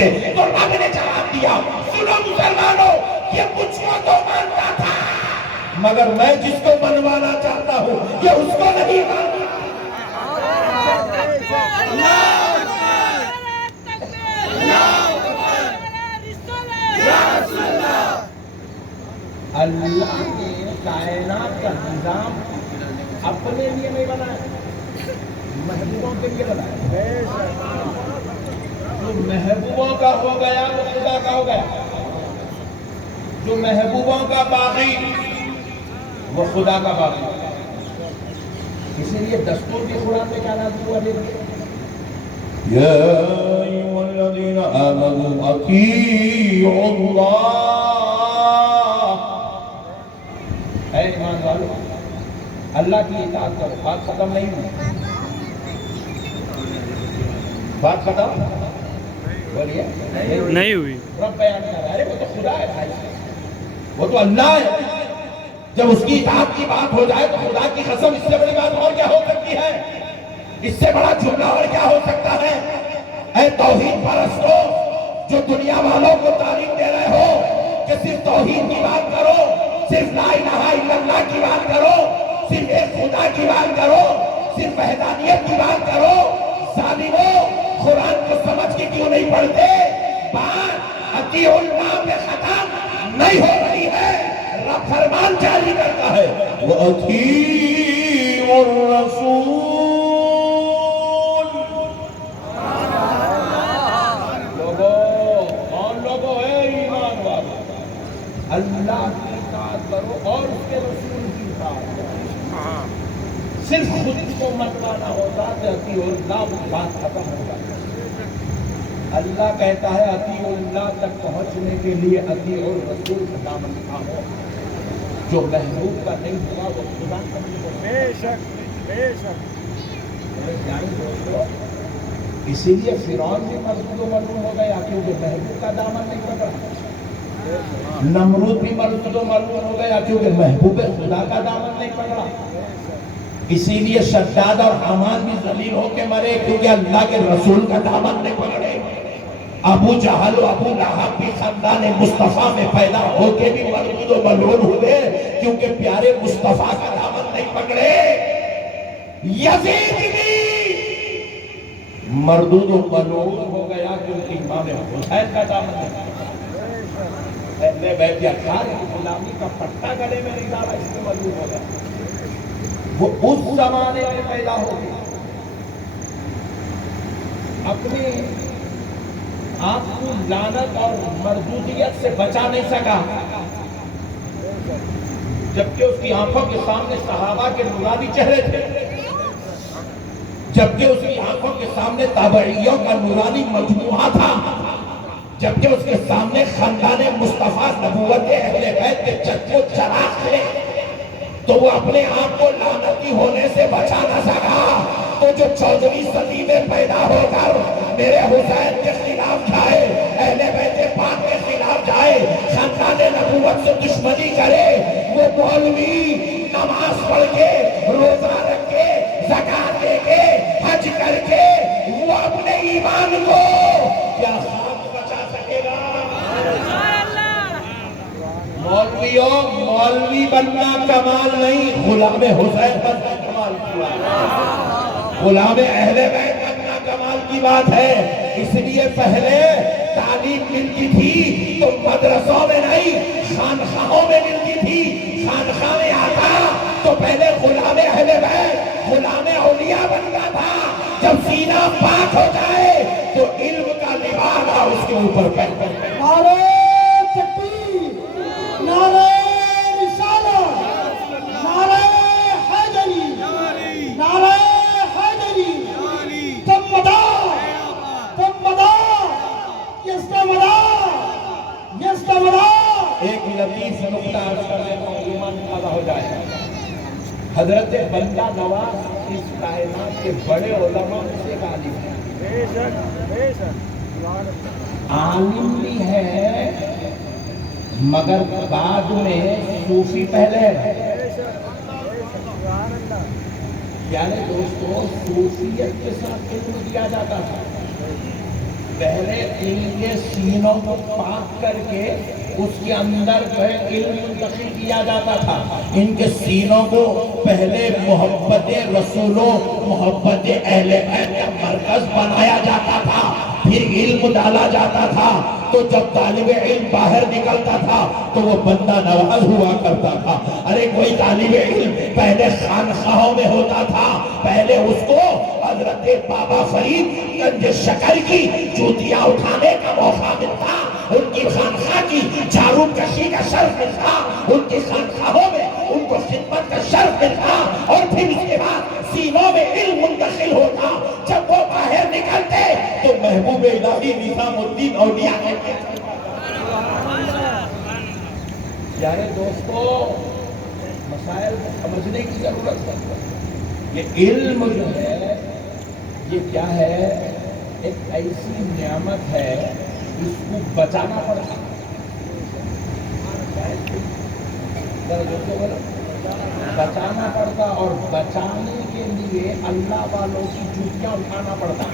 سے؟ تو رب نے جواب دیا سنو مسلمانوں، یہ مجھ کو تو مانتا تھا مگر میں جس کو منوانا چاہتا ہوں یہ اس کو نہیں مانتا۔ اللہ نے کائنات کا نظام اپنے لیے نہیں بنایا، محبوبوں کے لیے بنایا۔ جو محبوبوں کا ہو گیا وہ خدا کا ہو گیا، جو محبوبوں کا باغی وہ خدا کا باغی۔ اسی لیے دستور کی قرآن میں کیا نازل ہوا دیکھیں، یا ایھا الذین آمنوا اطیعوا اللہ، اے ایمان والو اللہ کی اطاعت کرو۔ بات ختم نہیں ہوئی، بات ختم بولیے نہیں ہوئی۔ رب بیان کر رہا ہے وہ تو خدا ہے بھائی، وہ تو اللہ ہے۔ جب اس کی اطاعت کی بات ہو جائے تو خدا کی قسم اس سے بڑی بات اور کیا ہو سکتی ہے؟ اس سے بڑا جملہ اور کیا ہو سکتا ہے؟ اے توحید پرستو جو دنیا والوں کو تعلیم دے رہے ہو کہ صرف توحید کی بات کرو، صرف لا الہ الا اللہ کی بات کرو، صرف ایک خدا کی بات کرو، صرف وحدانیت کی بات کرو، ظالموں قرآن کو سمجھ کے کیوں نہیں پڑھتے؟ بات اطیعوا اللہ پہ ختم نہیں ہو رہی ہے، رب فرمان جاری کرتا ہے وَأَطِیعُوا الرَّسُولَ۔ لوگوں اے ایمان والو، اللہ کی اطاعت کرو اور اس کے رسول کی اطاعت کرو۔ صرف خود کو منوانا ہوتا کہ اطیعوا اللہ، بات ختم ہوگا۔ اللہ کہتا ہے اطیعوا اللہ تک پہنچنے کے لیے اطیعوا الرسول کا دامن تھامو۔ جو محبوب کا نہیں ہوا وہ خدا کا نہیں ہوا۔ بے شک بے شک۔ اسی لیے فرعون بھی مردود و ملعون ہو گیا کیونکہ محبوب کا دامن نہیں پکڑا۔ نمرود بھی مردود و ملعون ہو گیا کیونکہ محبوب خدا کا دامن نہیں پکڑا۔ اسی لیے شداد اور حامان بھی ذلیل ہو کے مرے کیونکہ اللہ کے رسول کا دامن نہیں پکڑے۔ ابو جہل و ابو لہب بھی خاندان مصطفیٰ میں پیدا ہو کے بھی مردود و ملعون ہوئے کیونکہ پیارے مصطفیٰ کا دامن نہیں پکڑے۔ یزید بھی مردود و ملعون ہو گیا کیونکہ امام حسین کا دامن نہیں پکڑا۔ اہل بیت اطہار کی غلامی کا پٹا گلے میں نہیں ڈالا، اس میں ملعون ہو گیا۔ وہ اس زمانے میں پیدا ہو گیا، اپنے آپ کو لعنت اور مردودیت سے بچا نہیں سکا، جبکہ اس کی آنکھوں کے سامنے صحابہ کے نورانی چہرے تھے، جبکہ اس کی آنکھوں کے سامنے تابعیوں کا نورانی مجموعہ تھا، جبکہ اس کے سامنے خاندان مصطفیٰ نبوت اہل بیت کے چچو چراغ تھے، تو وہ اپنے آپ کو لعنتی ہونے سے بچا نہ سکا۔ تو جو 14ویں صدی میں پیدا ہو کر میرے حسین کے خلاف جائے، اہل بیت پاک کے خلاف جائے، خاندان نبوت سے دشمنی کرے، وہ مولوی نماز پڑھ کے، روزہ رکھ کے، زکات دے کے، حج کر کے، وہ اپنے ایمان کو کیا خاک بچا سکے گا؟ مولویوں، مولوی بننا کمال نہیں، غلام حسین بننا کمال کی بات ہے، غلام اہل بیت بننا کمال کی بات ہے۔ اس لیے پہلے تعلیم ملتی تھی تو مدرسوں میں نہیں خانخواہوں میں ملتی تھی، خانخواہ میں آتا تو پہلے غلام اہل بیت، غلام اولیاء بنتا تھا، جب سینہ پاک ہو جائے تو علم کا لباس اس کے اوپر پہن کر نعرہ تکبیر، نعرہ رسالت، نعرہ حیدری، نعرہ حیدری، تمدا تمدا یستمدا یستمدا۔ ایک لطیف نقطہ عرض کر دیتا ہوں، ایمان تازہ ہو جائے۔ حضرت بندہ نواز اس کائنات کے بڑے علماء میں سے ایک عالم ہے، بے شک بے شک۔ عالم بھی ہے مگر بعد میں صوفی پہلے ہے۔ یعنی دوستوں صوفیت کے ساتھ علم دیا جاتا تھا، پہلے ان کے سینوں کو پاک کر کے اس کے اندر جو ہے علم منتقل کیا جاتا تھا. ان کے سینوں کو پہلے محبت رسولوں محبت اہل بیت کا مرکز بنایا جاتا تھا, پھر علم ڈالا جاتا تھا. تو جب طالب علم باہر نکلتا تھا تو وہ بندہ نواز ہوا کرتا تھا. ارے کوئی طالب علم پہلے خانخواہوں میں ہوتا تھا, پہلے اس کو حضرت بابا فرید گنج شکر کی جوتیاں اٹھانے کا موقع ملتا, ان کی خانخواہ کی جھاڑو کشی کا شرف ملتا, ان کی خانخواہوں میں ان کو خدمت کا شرف ملتا, اور پھر اس کے بعد سینوں میں علم منتقل ہوتا. جب وہ باہر نکلتے تو محبوب الہی نظام الدین اولیاء کہتے ہیں. پیارے دوستو, مسائل کو سمجھنے کی ضرورت ہے. یہ علم جو ہے یہ کیا ہے, ایک ایسی نعمت ہے اس کو بچانا پڑتا ہے. بچانا پڑتا, اور بچانے کے لیے اللہ والوں کی جوتیاں اٹھانا پڑتا.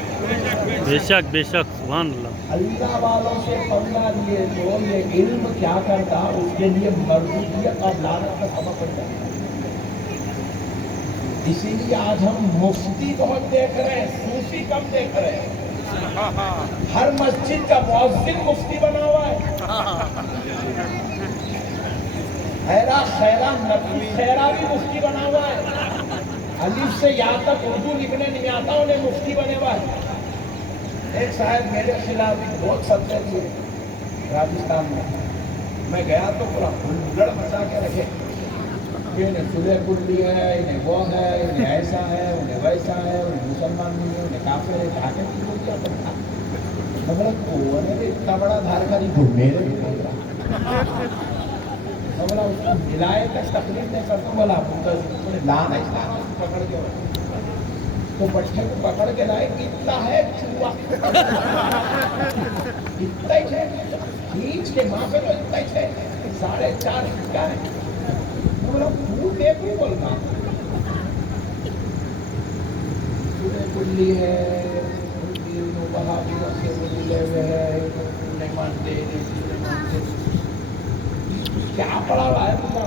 بے شک بے شک, سبحان اللہ. اللہ والوں سے پنگا لیے تو یہ علم کیا کرتا, اس کے لیے مردودیت اور لعنت کا سبب بن جاتا. اسی لیے آج ہم مفتی بہت دیکھ رہے ہیں, صوفی کم دیکھ رہے ہیں. ہر مسجد کا مؤذن مفتی بنا ہوا ہے. خیرہ خیرہ نبی خیرہ بھی مفتی بنا ہوا ہے. الف سے یا تک اردو لکھنے نہیں آتا, انہیں مفتی بنے ہوا ہے. ایک صاحب میرے خلاف بہت سطح کیے راجستھان میں گیا تو پورا ہلڑ مچا کے رکھے, انہیں سلح کلی ہے, انہیں وہ ہے, انہیں ایسا ہے, انہیں ویسا ہے, انہیں مسلمان نہیں ہے, انہیں کافر ہے. جا کے کیا کرتا, مطلب کون ہے اتنا بڑا دھارکاری میرے بھی بول رہا. بولا اس کو ملائے تک تکلیف نہیں کرتا. بولا لان ہے پکڑ کے, تو بچے کو پکڑ کے لائے, اتنا ہے چوہا, اتنا ہی ہے, کھینچ کے ماں پہ تو اتنا ہی ہے, 4.5 فٹ کا ہے. بولا پھول دے کو بولنا سورہ کلی ہے, وہاں بھی رکھے ہوئے لے ہوئے ہے, نہیں مانتے نہیں مانتے. کیا پڑھا ہوا ہے پتا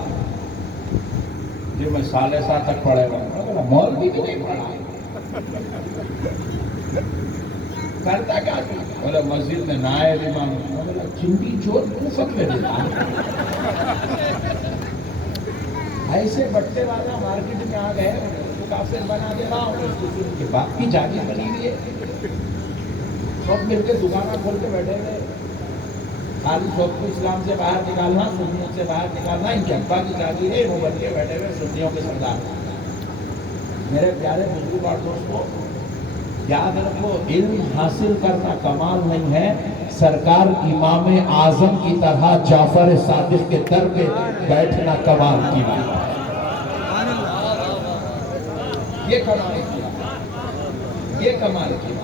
جو میں سالے سال تک پڑھے ہوا, مولوی بھی نہیں پڑھا. کرتا کیا, بولے مسجد میں نائب امام, چنڈی چور کوفت میں دیتا. ایسے بٹے والا مارکیٹ میں آ گئے, اس کو کافر بنا دے رہا ہوں, اس کو کے باپ کی جاگیر بنی ہوئی ہے, سب مل کے دکانیں کھول کے بیٹھے ہوئے. خالی سب کو اسلام سے باہر نکالنا, سنیوں سے باہر نکالنا, ان کے ابا کی جاگیر ہے, وہ بن کے بیٹھے ہوئے سنیوں کے سردار. میرے پیارے بزرگ اور دوستوں, یاد رکھو, علم حاصل کرنا کمال نہیں ہے, سرکار امام اعظم کی طرح جعفر صادق کے در پہ بیٹھنا کمال کی بات ہے. یہ کمال کیا, یہ کمال کیا.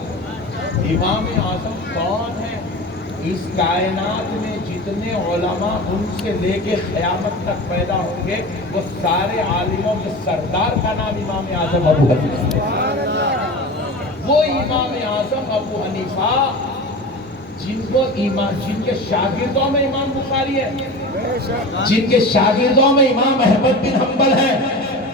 امام اعظم کون ہے؟ اس کائنات میں جتنے علماء ان سے لے کے قیامت تک پیدا ہوں گے, وہ سارے عالموں کے سردار کا نام امام اعظم ابو حنیفہ. وہ امام اعظم ابو حنیفہ جن کے شاگردوں میں امام بخاری ہے, جن کے شاگردوں میں امام احمد بن حنبل ہیں,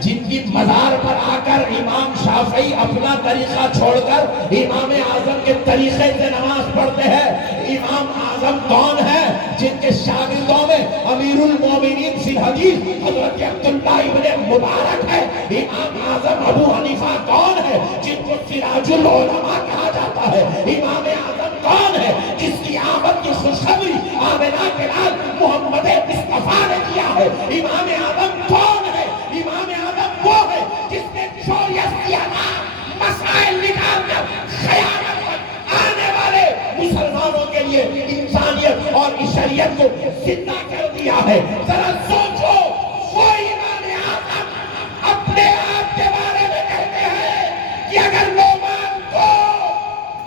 جن کی مزار پر آ کر امام شافعی اپنا طریقہ چھوڑ کر امام اعظم کے طریقے سے نماز پڑھتے ہیں. امام اعظم کون ہے؟ جن کے شاگردوں میں امیر المومنین فی الحدیث حضرت عبداللہ ابن مبارک ہے. امام اعظم ابو حنیفہ کون ہے؟ جن کو سراج العلماء کہا جاتا ہے. امام اعظم کون ہے؟ جس کی آمد کی خوشخبری آمنہ کے لال محمد مصطفیٰ نے کیا ہے. امام اعظم کون ہے؟ امام اعظم وہ ہے جس نے چوریس کیا تھا, مسائل نکال کر خیانت پر آنے والے مسلمانوں کے لیے انسانیت اور شریعت کو زندہ کر دیا ہے. ذرا سوچو, وہ امام اعظم اپنے آپ کے بارے میں کہتے ہیں کہ اگر نعمان کو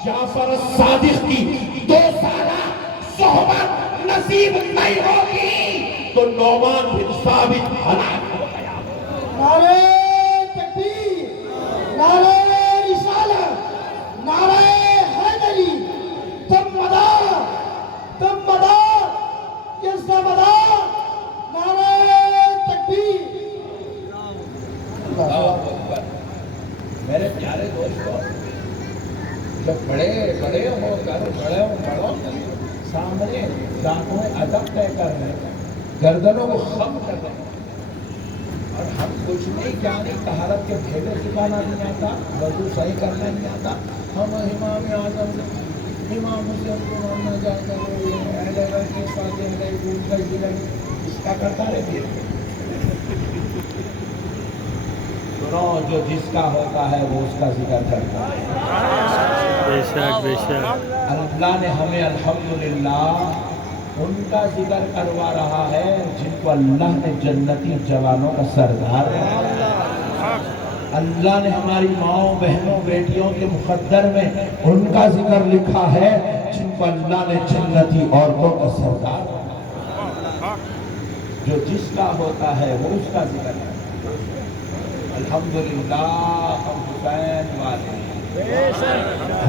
جعفر صادق کی 2 سالہ صحبت نصیب نہیں ہوگی تو نعمان بن ثابت ہلاک ہو گیا. نعرہ تکبیر, نعرہ رسالت, نعرہ حیدری, تم سامنے ذاتوں ادب طے کر رہے ہیں، گردنوں کو خم کر رہے ہیں، اور ہم کچھ نہیں جانے طہارت کے بھیڑے سکھانا نہیں آتا، وضو صحیح کرنا نہیں آتا، ہم امام اعظم امام حسین کو ماننا چاہتا ہے اس کا کرتا رہتی ہے۔ سنو، جو جس کا ہوتا ہے وہ اس کا ذکر کرتا ہے۔ بے شک بے شک اللہ نے ہمیں الحمدللہ ان کا ذکر کروا رہا ہے جن کو اللہ نے جنتی جوانوں کا سردار بنایا۔ اللہ نے ہماری ماؤں بہنوں بیٹیوں کے مقدر میں ان کا ذکر لکھا ہے جن کو اللہ نے جنتی عورتوں کا سردار بنایا۔ جو جس کا ہوتا ہے وہ اس کا ذکر ہے۔ الحمدللہ ہم حسین والے ہیں،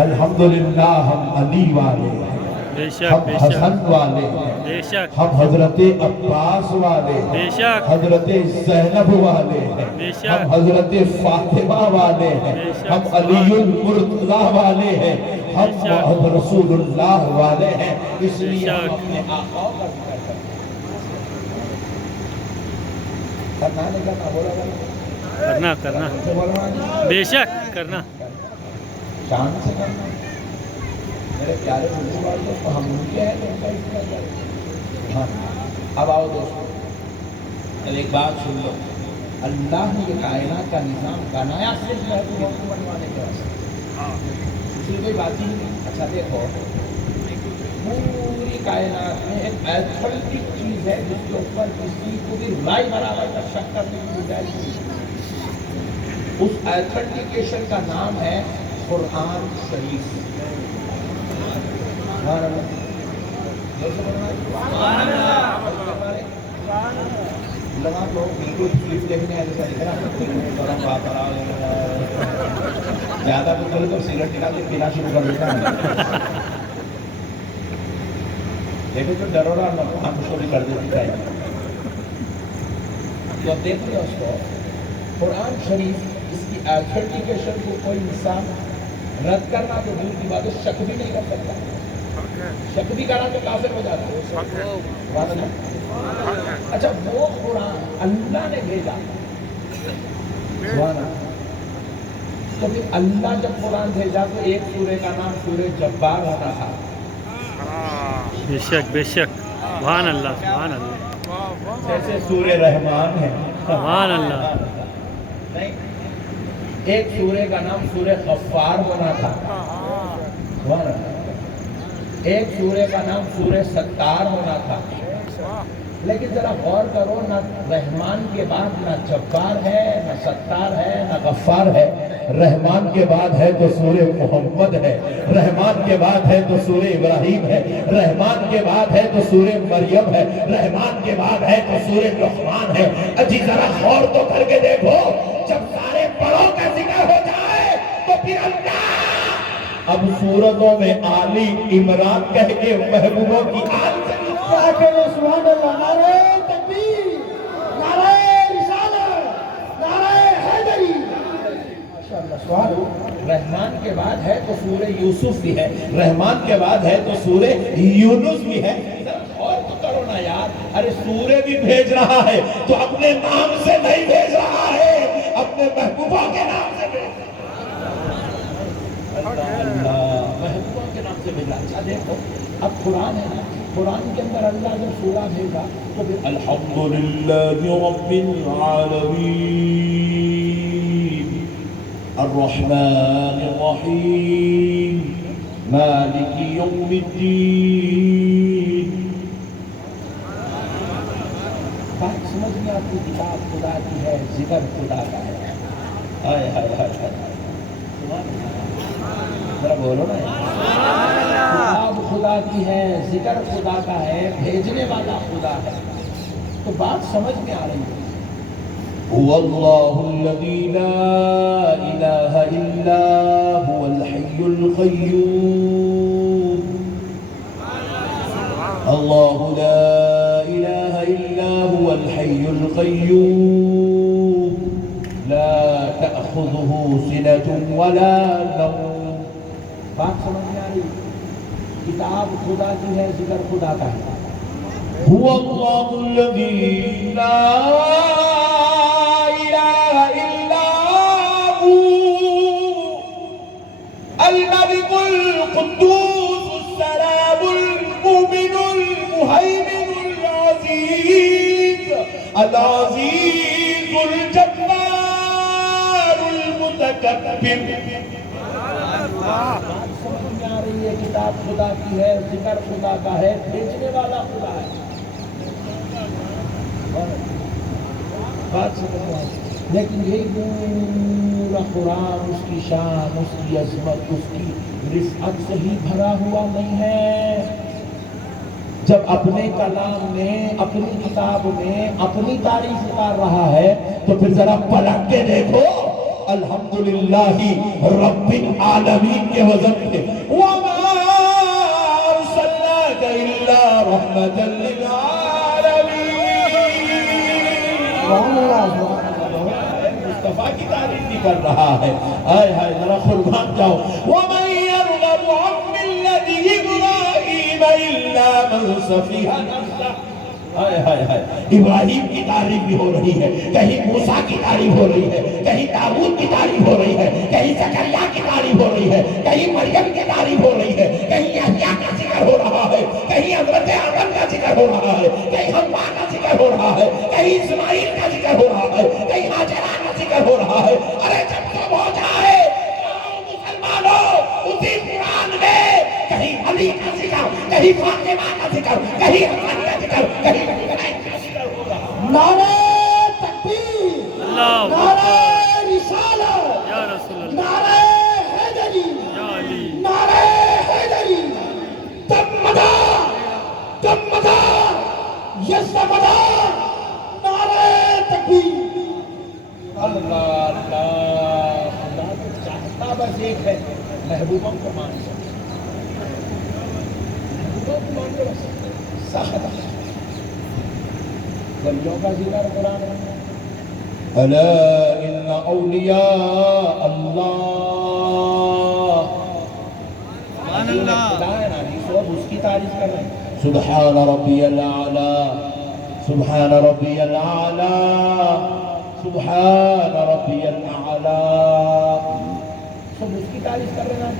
الحمدللہ ہم علی والے ہیں، بے شک ہم بے حسن شک والے ہیں، بے شک ہم حضرت عباس والے بے ہیں، شک حضرت زینب والے ہیں، بے شک ہم حضرت فاطمہ والے ہیں، بے شک ہم علی المرتضی والے ہیں، ہم بے شک محمد رسول اللہ والے ہیں، اس بے لیے ہم شک اپنے آقا کا ذکر کرتے ہیں۔ کرنا نہیں کرنا بولا بولا کرنا کرنا سے بولنا نہیں، بے شک کرنا شان سے کرنا۔ میرے پیارے بزرگ والے دوستو، ہم ان کے ہیں تو ان کا ذکر کریں۔ ہاں، اب آؤ دوستو، اب ایک بات سن لو، اللہ نے یہ کائنات کا نظام بنایا صرف محبوبوں کو بنوانے کے واسطے، دوسری کوئی بات ہی نہیں۔ اچھا دیکھو، پوری کائنات میں ایک ایتھلیٹک چیز ہے جس کے اوپر کسی کو بھی رائے برابر کا شک کرنے کی گنجائش نہیں۔ اس ایتھنٹیکیشن کا نام ہے قرآن شریف۔ لوگ بالکل سلپ دیکھنے زیادہ تو کرے تو سگریٹ نکال کے پینا شروع کر دیتا ہے، دیکھو تو ڈرو رہا ہم کو بھی کر دیتی چاہیے۔ تو اب دیکھ لیں اس کو، قرآن شریف اس کی ایتھنٹیکیشن کو کوئی انسان رد کرنا تو دور کی بات ہے، شک بھی نہیں کر سکتا۔ شک بھی کرا تو کافر ہو جاتا ہے۔ اچھا، وہ قرآن اللہ نے بھیجا، تو پھر اللہ جب قرآن بھیجا تو ایک سورے کا نام سورہ جبار ہوتا تھا۔ بے شک بے شک سبحان اللہ سبحان اللہ جیسے سورہ رحمان ہے، سبحان اللہ نہیں، ایک سورے کا نام سورہ غفار ہونا تھا، سبحان اللہ۔ ایک سورے کا نام سورہ ستار ہونا تھا، لیکن ذرا غور کرو، نہ رحمان کے بعد نہ جبار ہے، نہ ستار ہے، نہ غفار ہے۔ رحمان کے بعد ہے تو سورہ محمد ہے، رحمان کے بعد ہے تو سورہ ابراہیم ہے، رحمان کے بعد ہے تو سورہ مریم ہے، رحمان کے بعد ہے تو سورہ لقمان ہے۔ اجی ذرا غور تو کر کے دیکھو، جب سارے بڑوں کا ذکر ہو جائے تو پھر اللہ اب سورتوں میں آلی عمران کہہ کے محبوبوں کی آل سے سبحان اللہ، نعرہ تکبیر، نعرہ رسالت، نعرہ حیدری۔ ماشاءاللہ، سبحان اللہ۔ رحمان کے بعد ہے تو سورہ یوسف بھی ہے، رحمان کے بعد ہے تو سورہ یونس بھی ہے۔ اور تو کرو نا یار، ارے سورہ بھی بھیج رہا ہے تو اپنے نام سے نہیں بھیج رہا ہے، اپنے محبوبہ کے نام سے بھیج رہا ہے۔ اللہ محبوبہ کے نام سے بھیجا۔ اچھا دیکھو، اب قرآن ہے نا، قرآن کے اندر اللہ جب سورہ بھیجا تو پھر الحمدللہ رب العالمین الرحمن الرحیم مالک یوم الدین۔ بات سمجھ میں آپ کی، کتاب خدا کی ہے، ذکر خدا کا ہے۔ ہائے ہائے ہائے ہائے، ذرا بولو نا یار۔ کتاب خدا کی ہے، ذکر خدا کا ہے، بھیجنے والا خدا ہے، تو بات سمجھ میں آ رہی ہے۔ هو اللہ الذی لا الہ الا هو الحی القیوم، اللہ لا الہ الا هو الحی القیوم لا تأخذه سنة ولا نوم۔ بات سمجھ میں آ رہی ہے؟ کتاب خدا کی ہے، ذکر خدا کا ہے. هو اللہ الذی لا الہ الا هو الملك القدوس السلام المؤمن المهيمن العزيز العزيز الجبار المتكبر. بات سمجھ میں آ رہی ہے؟ کتاب خدا کی ہے، ذکر خدا کا ہے، بھیجنے والا خدا ہے. بات سمجھ میں آ رہی ہے. لیکن یہی پورا قرآن اس کی شان، اس کی عظمت، اس کی رفعت سے ہی بھرا ہوا نہیں ہے. جب اپنے کلام میں، اپنی کتاب میں اپنی تعریف اتار رہا ہے تو پھر ذرا پلٹ کے دیکھو الحمدللہ رب العالمین کے وزن پہ. وَمَا أَرْسَلْنَاكَ إِلَّا رَحْمَةً لِلْعَالَمِينَ. مصطفیٰ کی تعریف بھی کر رہا ہے. آئے ہائے ذرا قربان جاؤ. وَمَن يَرْغَبُ عَن مِّلَّةِ إِبْرَاهِيمَ إِلَّا مَن سَفِهَ نَفْسَهُ. ہائے ہائے ہائے. ابراہیم کی تعریف بھی ہو رہی ہے، کہیں موسیٰ کی تعریف ہو رہی ہے، کہیں داؤد کی تعریف ہو رہی ہے، کہیں زکریا کی تعریف ہو رہی ہے، کہیں مریم کی تعریف ہو رہی ہے، کہیں یحییٰ کا ذکر ہو رہا ہے، کہیں حضرت آدم کا ذکر ہو رہا ہے، کہیں حوا کا ذکر ہو رہا ہے، کہیں اسماعیل کا ذکر ہو رہا ہے، کہیں ہاجرہ کا ذکر ہو رہا ہے. ارے جب سب ہو جائے مسلمانوں اسی قرآن میں کہیں علی کا ذکر، کہیں فاطمہ کا ذکر، کہیں حسن کا ذکر، کہیں حسین کا ذکر ہو رہا ہے. نعرہ تکبیر، اللہ نعرہ رسالت، یا رسول اللہ، نعرہ حیدری، یا علی. نعرہ حیدری. تب مدار، تب مدار، یس مدار. نعرہ تکبیر. اللہ اللہ. خدا تو چاہتا بس ایک ہے، محبوبوں کو مان لو، محبوبوں کو مان لو بس. سخت ولیوں کا ذکر قرآن میں. الا ان اولیاء اللہ. سبحان اللہ. خدا ہے نا جی، سب اس کی تعریف کر رہے ہیں. سبحان ربی الاعلی، سبحان ربی الاعلی، سبحان ربی الاعلی. سب اس کی تعریف کر رہے ہیں.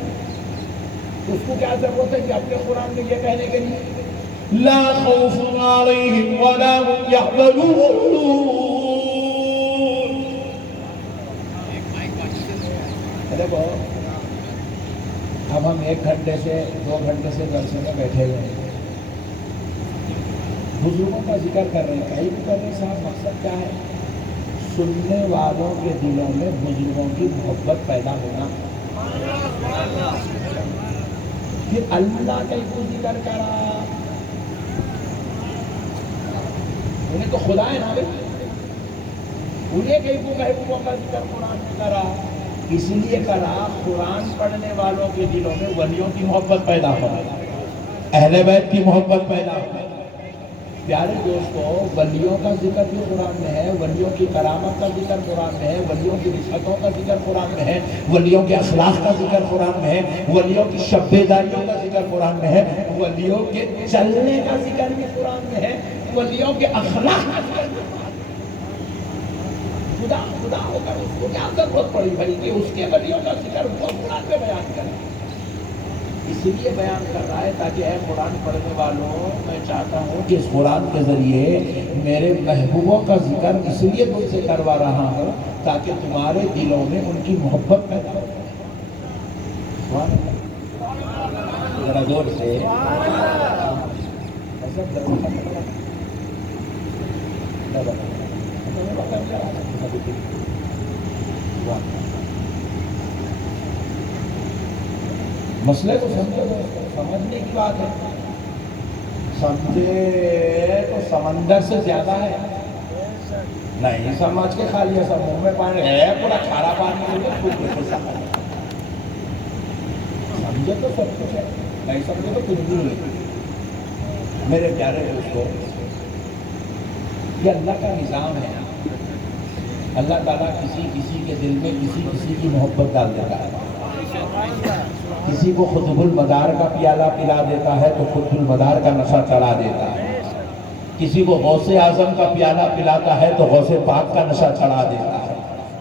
اس کو کیا ضرورت ہے کہ اپنے قرآن میں یہ کہنے کے لیے لا خوف علیہم ولا هم يحزنون. دیکھو اب ہم 1 گھنٹے سے 2 گھنٹے سے جلسے میں بیٹھے ہوئے ہیں، بزرگوں کا ذکر کر رہے ہیں. کہیں بھی کر رہے ہیں صاحب، مقصد کیا ہے؟ سننے والوں کے دلوں میں بزرگوں کی محبت پیدا ہونا. پھر اللہ کا کو ذکر کرا. انہیں تو خدا ہے نا بھائی، انہیں کہیں کو محبوبوں کا ذکر قرآن میں کرا. اس لیے کرا قرآن پڑھنے والوں کے دلوں میں ولیوں کی محبت پیدا ہو، اہل بیت کی محبت پیدا ہو. پیارے دوستو، ولیوں کا ذکر بھی قرآن میں ہے، ولیوں کی کرامت کا ذکر قرآن میں ہے، ولیوں کی رفعتوں کا ذکر قرآن میں ہے، ولیوں کے اخلاق کا ذکر قرآن میں ہے، ولیوں کی شب بیداریوں کا ذکر قرآن میں ہے، ولیوں کے چلنے کا ذکر بھی قرآن میں ہے، ولیوں کے اخلاق کا ذکر بھی. خدا خدا ہو کر اس کو کیا ضرورت پڑی بھائی کہ اس کے ولیوں کا ذکر وہ قرآن میں بیان کرے؟ اس لیے بیان کر رہا ہے تاکہ اے قرآن پڑھنے والوں، میں چاہتا ہوں کہ اس قرآن کے ذریعے میرے محبوبوں کا ذکر اس لیے تم سے کروا رہا ہوں تاکہ تمہارے دلوں میں ان کی محبت پیدا ہو. ذرا زور سے مسئلے کو سمجھو، سمجھنے کی بات ہے. سمجھے تو سمندر سے زیادہ ہے. نہیں سمجھ کے خالی ایسا منہ میں پانی ہے پورا کھارا پانی سمجھے تو سب کچھ ہے، نہیں سمجھے تو کچھ بھی نہیں. میرے پیارے دوستو، یہ اللہ کا نظام ہے. اللہ تعالیٰ کسی کسی کے دل میں کسی کسی کی محبت ڈال دیتا ہے. کسی کو قطب المدار کا پیالہ پلا دیتا ہے تو قطب المدار کا نشہ چڑھا دیتا ہے، کسی کو غوث اعظم کا پیالہ پلاتا ہے تو غوث پاک کا نشہ چڑھا دیتا ہے،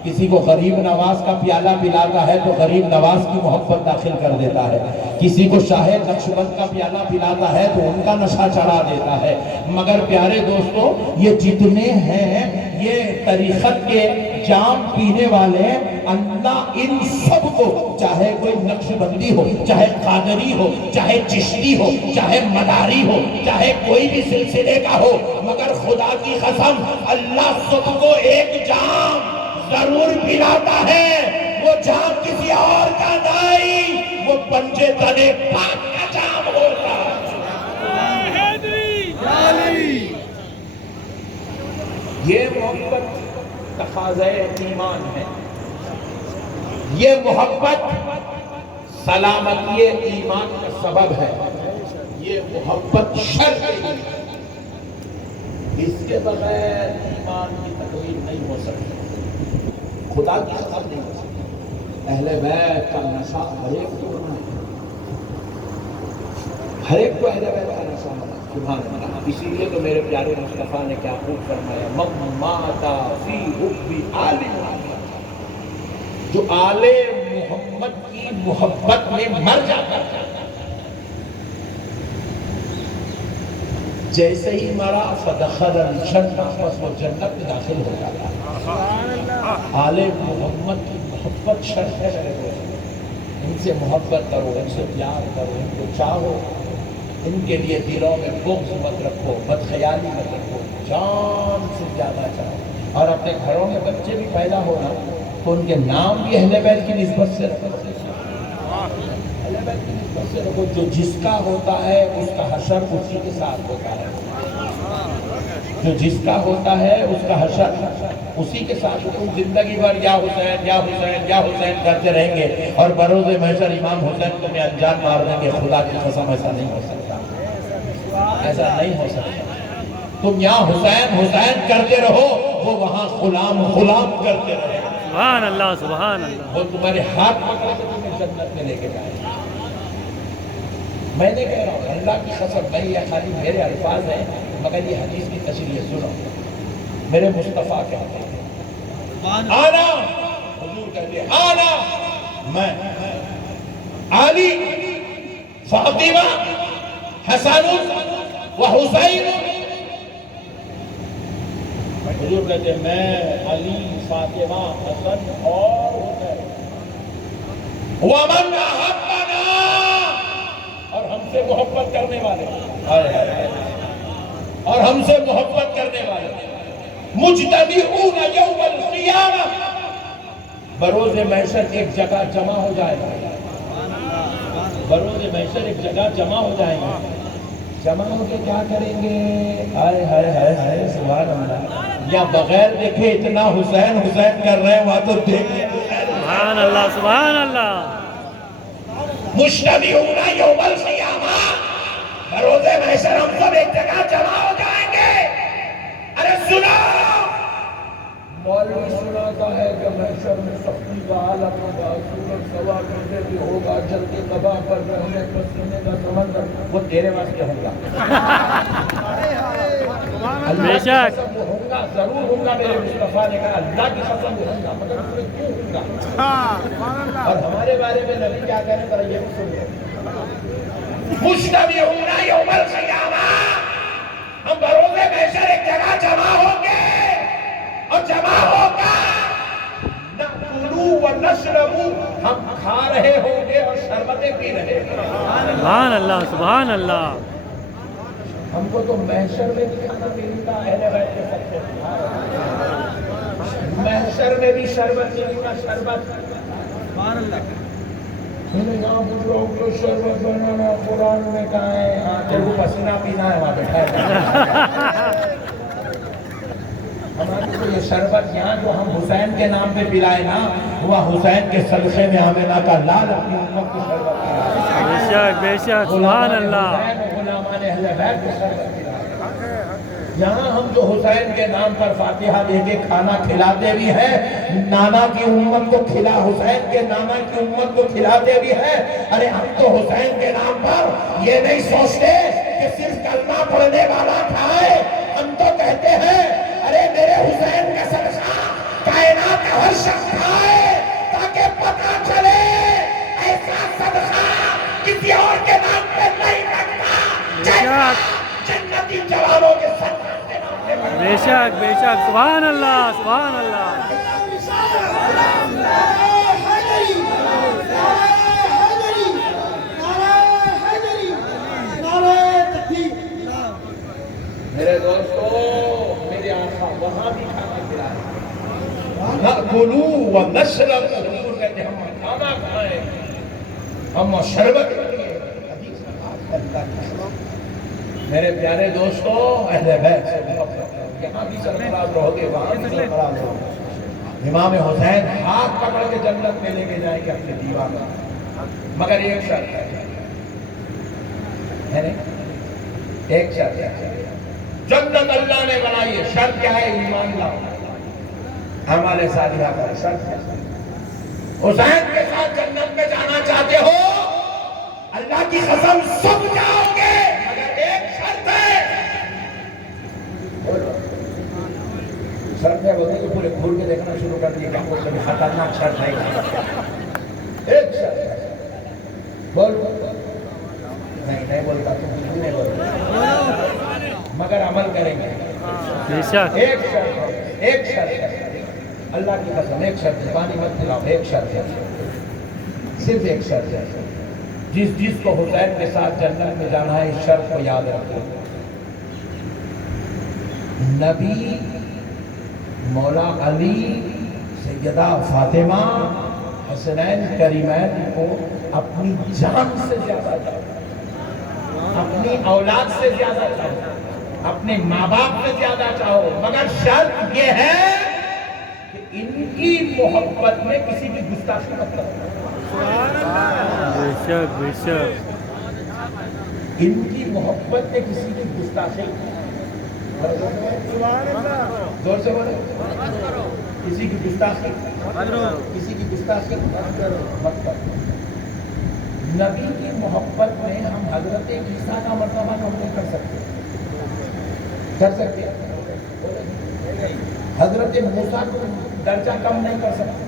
کسی کو غریب نواز کا پیالہ پلاتا ہے تو غریب نواز کی محبت داخل کر دیتا ہے، کسی کو شاہ نقشبند کا پیالہ پلاتا ہے تو ان کا نشہ چڑھا دیتا ہے۔ مگر پیارے دوستو، یہ جتنے ہیں یہ طریقت کے جام پینے والے، اللہ ان سب کو، چاہے کوئی نقشبندی ہو، چاہے قادری ہو، چاہے چشتی ہو، چاہے مداری ہو، چاہے کوئی بھی سلسلے کا ہو، مگر خدا کی قسم اللہ سب کو ایک جام ضرور پلاتا ہے۔ وہ جام کسی اور کا نہیں، وہ پنجے تنے پاک کا جام ہوتا ہے۔ یہ محبت تقاضۂ ایمان ہے، یہ محبت سلامتی ایمان کا سبب ہے، یہ محبت شرط ہے، اس کے بغیر ایمان کی تکمیل نہیں ہو سکتی، خدا کی قسم نہیں ہو سکتی۔ اہل بیت کا نشہ ہر ایک کو ہونا ہے، ہر ایک کو اہل بیت کا نشہ ہونا ہے، سبحان اللہ۔ اسی لیے تو میرے پیارے مصطفیٰ نے کیا خوب فرمایا، من مات فی حب آل محمد، جو آل محمد کی محبت میں مر جاتا ہے، جیسے ہی مرا فدخل الجنہ، بس وہ جنت میں داخل ہو جاتا ہے۔ آل محمد کی محبت شرط ہے میرے دوست، ان سے محبت کرو، ان سے پیار کرو، ان کو چاہو، ان کے لیے دلوں میں بغض مت رکھو، بدخیالی مت رکھو، جان سے زیادہ چاہو، اور اپنے گھروں میں بچے بھی پیدا ہونا تو ان کے نام بھی اہل بیت کی نسبت سے رکھو، اہل بیت کی نسبت سے رکھو، جو جس کا ہوتا ہے اس کا حشر اسی کے ساتھ ہوتا ہے، جو جس کا ہوتا ہے اس کا حشر اسی کے ساتھ، تم زندگی بھر یا حسین یا حسین یا حسین کرتے رہیں گے اور بروز محشر امام حسین تمہیں انجان مار دیں گے۔ خدا کی قسم ایسا نہیں ہو سکتا، ایسا نہیں ہو سکتا۔ تم یہاں حسین حسین کرتے رہو، وہ وہاں غلام غلام کرتے رہے، سبحان اللہ سبحان اللہ۔ وہ تمہارے ہاتھ پکڑ کے تمہیں جنت میں لے کے جائے گا۔ میں نے کہہ رہا ہوں اللہ کی قسم، نہیں یہ خالی میرے الفاظ ہیں مگر یہ حدیث کی تشریح سنو۔ میرے مصطفیٰ کہتے ہیں آنا، حضور کہتے ہیں آنا، میں علی فاطمہ حسن و حسین، حضور کہتے ہیں میں علی فاطمہ حسن اور حسین، ومن احبنا، اور ہم سے محبت کرنے والے، اور ہم سے محبت کرنے والے، مجتمعون یوم القیامہ، بروز محشر ایک جگہ جمع ہو جائے گا، بروز محشر ایک جگہ جمع ہو جائیں گے، جمع ہو کے کیا کریں گے؟ ہائے ہائے ہائے ہائے سبحان اللہ، یا بغیر دیکھے اتنا حسین حسین کر رہے ہیں، وہاں تو دیکھیں سبحان اللہ سبحان اللہ۔ مجتمعون یوم القیامہ، بروز محشر ہم سب ایک جگہ جمع ہو جائیں گے۔ ارے سنا، مولوی سناتا ہے کہ محشر میں سختی کا عالم ہوگا، سورج سوا کرتے بھی ہوگا، جل کے کباب پر رہنے پسینے کا سمندر، وہ تیرے واسطے ہوگا، بے شک ہوگا، ضرور ہوگا۔ میرے مصطفیٰ نے کہا اللہ کی قسم ہوگا، مگر اس میں کیوں ہوگا؟ اور ہمارے بارے میں نبی کیا کہنے ذرا یہ بھی سن لو، مجتمعون یوم القیامہ، ہم بروز محشر ایک جگہ جمع ہوں گے، اور جمع ہوگا نأکلو و نشربو، ہم کھا رہے ہوں گے اور شربتیں پی رہے ہیں۔ سبحان اللہ سبحان اللہ۔ ہم کو تو محشر میں بھی کھانا ملتا، اہل بیت کے سب سے محشر میں بھی شربت ملتا، شربت، سبحان اللہ۔ میں نے یہاں بزرگوں کو شربت بنانا قرآن میں کہا ہے، ہاں تیرے کو پسینہ پینا ہے وہاں بیٹھا۔ ہمارے کو یہ شربت یہاں جو ہم حسین کے نام پہ پلائے نا، وہ حسین کے صدقے میں آمینہ کا لال اپنی امت کو شربت پلائے، بے شک بے شک سبحان اللہ۔ غلامان اہل بیت کو شربت پلائے۔ یہاں ہم جو حسین کے نام پر فاتحہ دے کے کھانا کھلاتے بھی ہیں، نانا کی امت کو حسین کے نانا کی امت کو کھلاتے بھی ہیں، ارے ہم تو حسین کے نام پر یہ نہیں سوچتے کہ صرف کلمہ پڑھنے والا کھائے، ہم تو کہتے ہیں ارے میرے حسین کا صدقہ کائنات کا ہر شخص کھائے، تاکہ پتہ چلے ایسا صدقہ کسی اور کے نام پہ نہیں بنتا، جنتی جوانوں کے ساتھ بے شک بے شک، سبحان اللہ سبحان اللہ۔ میرے دوستو، میرے آقا وہاں بھی کھانا کھلائے، نَأْكُلُوا وَنَشْرَبُ، حضور کہتے ہیں ہم کھانا کھائیں، ہم شربت پیئیں۔ میرے پیارے دوستو، اہل بیت سے محبت، یہاں بھی سرفراز رہو گے، وہاں بھی سرفراز رہو گے۔ امام حسین ہاتھ پکڑ کے جنت میں لے کے جائیں گے اپنے دیوانہ، مگر ایک شرط ہے، ایک شرط ہے، جنت اللہ نے بنائی ہے، شرط کیا ہے؟ ایمان لاؤ، ہمارے صالحہ کا شرط ہے۔ حسین کے ساتھ جنت میں جانا چاہتے ہو، اللہ کی قسم سب جاؤ گے، مگر ایک شرط ہے۔ شرط ہے بولے تو پورے کھول کے دیکھنا شروع کر دیے، کیا بولتے ہیں خطرناک شرط ہے، ایک شرط ہے، بول نہیں بولتا تو کچھ نہیں بولتا، مگر عمل کریں گے۔ ایک شرط ہے، اللہ کی قسم ایک شرط ہے، پانی مت پلاؤ، ایک شرط ہے، صرف ایک شرط ہے، جس کو حسین کے ساتھ جنت میں جانا ہے، اس شرط کو یاد رکھو، نبی مولا علی سیدہ فاطمہ حسنین کریمین کو اپنی جان سے زیادہ چاہو، اپنی اولاد سے زیادہ چاہو، اپنے ماں باپ سے زیادہ چاہو، مگر شرط یہ ہے کہ ان کی محبت میں کسی کی گستاخی مت کرو۔ بے شک بے شک، ان کی محبت میں کسی کی گستاخی، زور سے بولے، کسی کی گستاخی، کسی کی گستاخی مت کرو۔ نبی کی محبت میں ہم حضرت عیسیٰ کا مرتبہ کم نہیں کر سکتے، حضرت موسیٰ کو درجہ کم نہیں کر سکتے،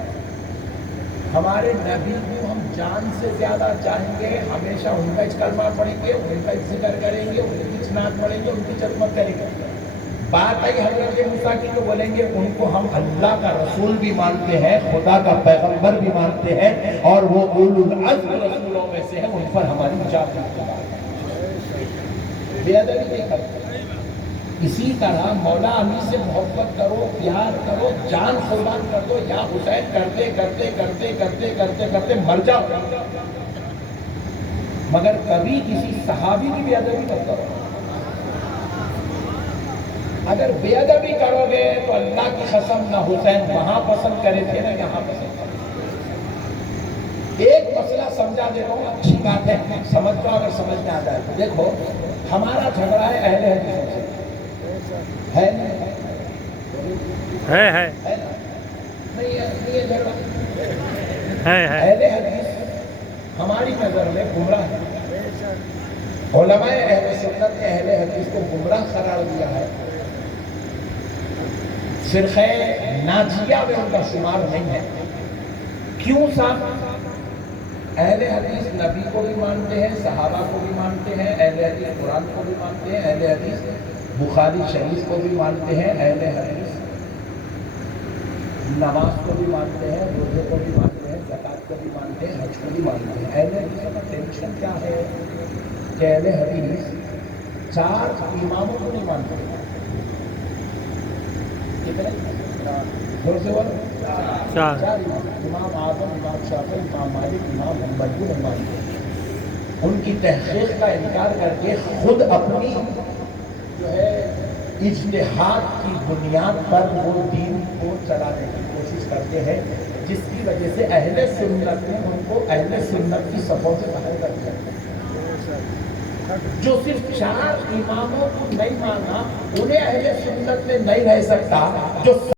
ہمارے نبی کو ہم جان سے زیادہ چاہیں گے، ہمیشہ ان کا کلمہ پڑھیں گے، ان کا ذکر کریں گے، ان کی نعت پڑھیں گے، ان کی خدمت کریں گے۔ بات آئی حضرت موسیٰ کی تو بولیں گے ان کو ہم اللہ کا رسول بھی مانتے ہیں، خدا کا پیغمبر بھی مانتے ہیں، اور وہ اولو العزم رسولوں میں سے ہیں، ان پر ہماری اجازت ہے، بے ادبی نہیں کرتے۔ اسی طرح مولا علی سے محبت کرو، پیار کرو، جان قربان کر دو، یا حسین کرتے کرتے کرتے کرتے کرتے کرتے مر جاؤ، مگر کبھی کسی صحابی کی بے ادبی مت کرو۔ اگر بے ادبی کرو گے تو اللہ کی قسم نہ حسین وہاں پسند کرے تھے نہ یہاں پسند کرے۔ ایک مسئلہ سمجھا دے رہا ہوں، اچھی بات ہے، سمجھ تو اگر سمجھ میں آ جائے تو دیکھو، ہمارا جھگڑا ہے اہل حدیثوں سے، ہے اہل حدیث ہماری نظر میں گمراہ ہے، علماء اہل سنت نے اہل حدیث کو گمراہ قرار دیا ہے، فرقہ ناجیہ میں ان کا شمار نہیں ہے۔ کیوں صاحب؟ اہل حدیث نبی کو بھی مانتے ہیں، صحابہ کو بھی مانتے ہیں، اہل حدیث قرآن کو بھی مانتے ہیں، اہل حدیث بخاری شریف کو بھی مانتے ہیں، اہل حدیث نماز کو بھی مانتے ہیں، روزے کو بھی مانتے ہیں، زکوٰۃ کو بھی مانتے ہیں، حج کو بھی مانتے ہیں۔ اہل حدیث کا ٹینشن کیا ہے کہ اہل حدیث 4 اماموں کو نہیں مانتے، چار امام اعظم، امام شافعی، امام مالک، امام حنبلی، ان کی تحقیق کا انکار کر کے خود اپنی جو ہے اجتہاد کی بنیاد پر وہ دین کو چلانے کی کوشش کرتے ہیں، جس کی وجہ سے اہل سنت نے ان کو اہل سنت کی صفوں سے باہر کر دیا۔ جو صرف 4 اماموں کو نہیں مانا انہیں اہل سنت میں نہیں رہ سکتا. جو